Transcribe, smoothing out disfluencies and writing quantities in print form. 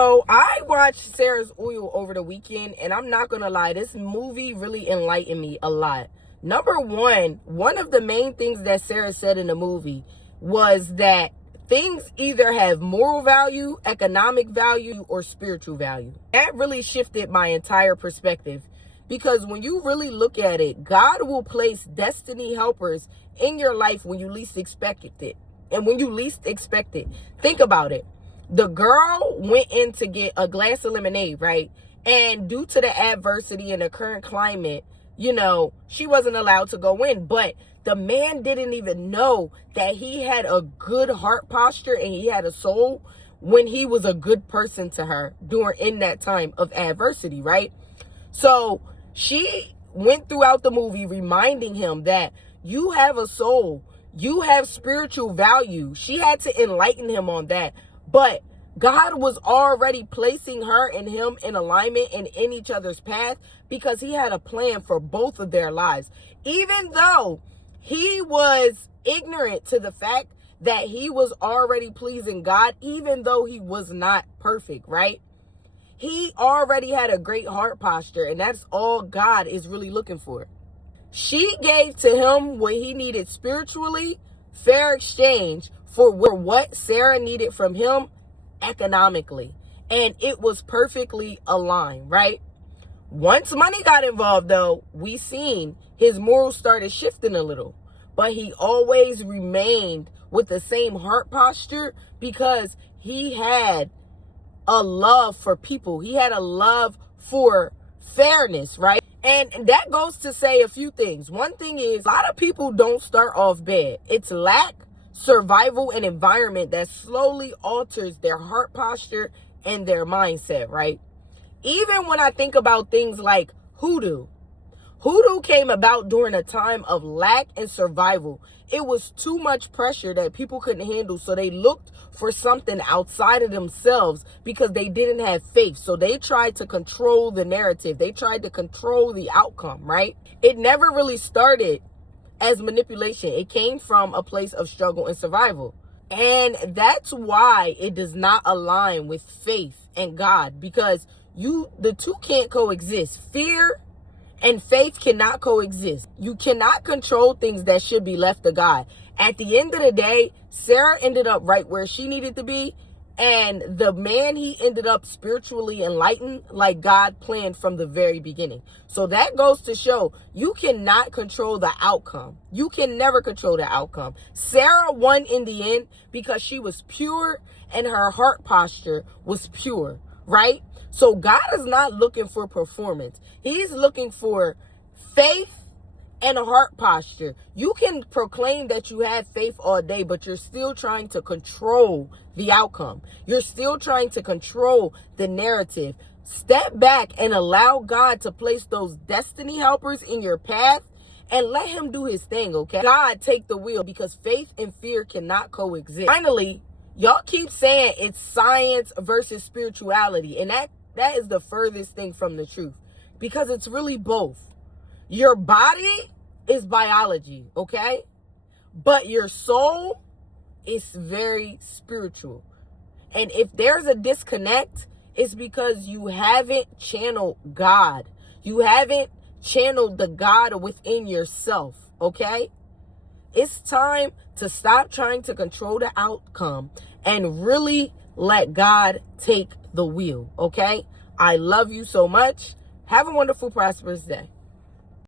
So I watched Sarah's Oil over the weekend, and I'm not gonna lie, this movie really enlightened me a lot. Number one of the main things that Sarah said in the movie was that things either have moral value, economic value, or spiritual value. That really shifted my entire perspective, because when you really look at it, God will place destiny helpers in your life when you least expect it. And when you least expect it, think about it. The girl went in to get a glass of lemonade, right? And due to the adversity in the current climate, she wasn't allowed to go in. But the man didn't even know that he had a good heart posture and he had a soul when he was a good person to her in that time of adversity, right? So she went throughout the movie reminding him that you have a soul, you have spiritual value. She had to enlighten him on that. But God was already placing her and him in alignment and in each other's path, because he had a plan for both of their lives. Even though he was ignorant to the fact that he was already pleasing God, even though he was not perfect, right? He already had a great heart posture, and that's all God is really looking for. She gave to him what he needed spiritually, fair exchange for what Sarah needed from him economically. And it was perfectly aligned, right? Once money got involved, though, we seen his morals started shifting a little. But he always remained with the same heart posture, because he had a love for people. He had a love for fairness, right? And that goes to say a few things. One thing is, a lot of people don't start off bad. It's lack, survival, and environment that slowly alters their heart posture and their mindset, right? Even when I think about things like hoodoo came about during a time of lack and survival. It was too much pressure that people couldn't handle, so they looked for something outside of themselves because they didn't have faith. So they tried to control the narrative. They tried to control the outcome, right? It never really started as manipulation. It came from a place of struggle and survival. And that's why it does not align with faith and God, because the two can't coexist. Fear and faith cannot coexist. You cannot control things that should be left to God. At the end of the day, Sarah ended up right where she needed to be. And the man, he ended up spiritually enlightened like God planned from the very beginning. So that goes to show you cannot control the outcome. You can never control the outcome. Sarah won in the end because she was pure and her heart posture was pure, right? So God is not looking for performance. He's looking for faith and a heart posture. You can proclaim that you have faith all day, but you're still trying to control the outcome. You're still trying to control the narrative. Step back and allow God to place those destiny helpers in your path and let him do his thing, okay? God, take the wheel, because faith and fear cannot coexist. Finally, y'all keep saying it's science versus spirituality, and that is the furthest thing from the truth, because it's really both. Your body is biology, okay? But your soul is very spiritual. And if there's a disconnect, it's because you haven't channeled God. You haven't channeled the God within yourself, okay? It's time to stop trying to control the outcome and really let God take the wheel, okay? I love you so much. Have a wonderful, prosperous day.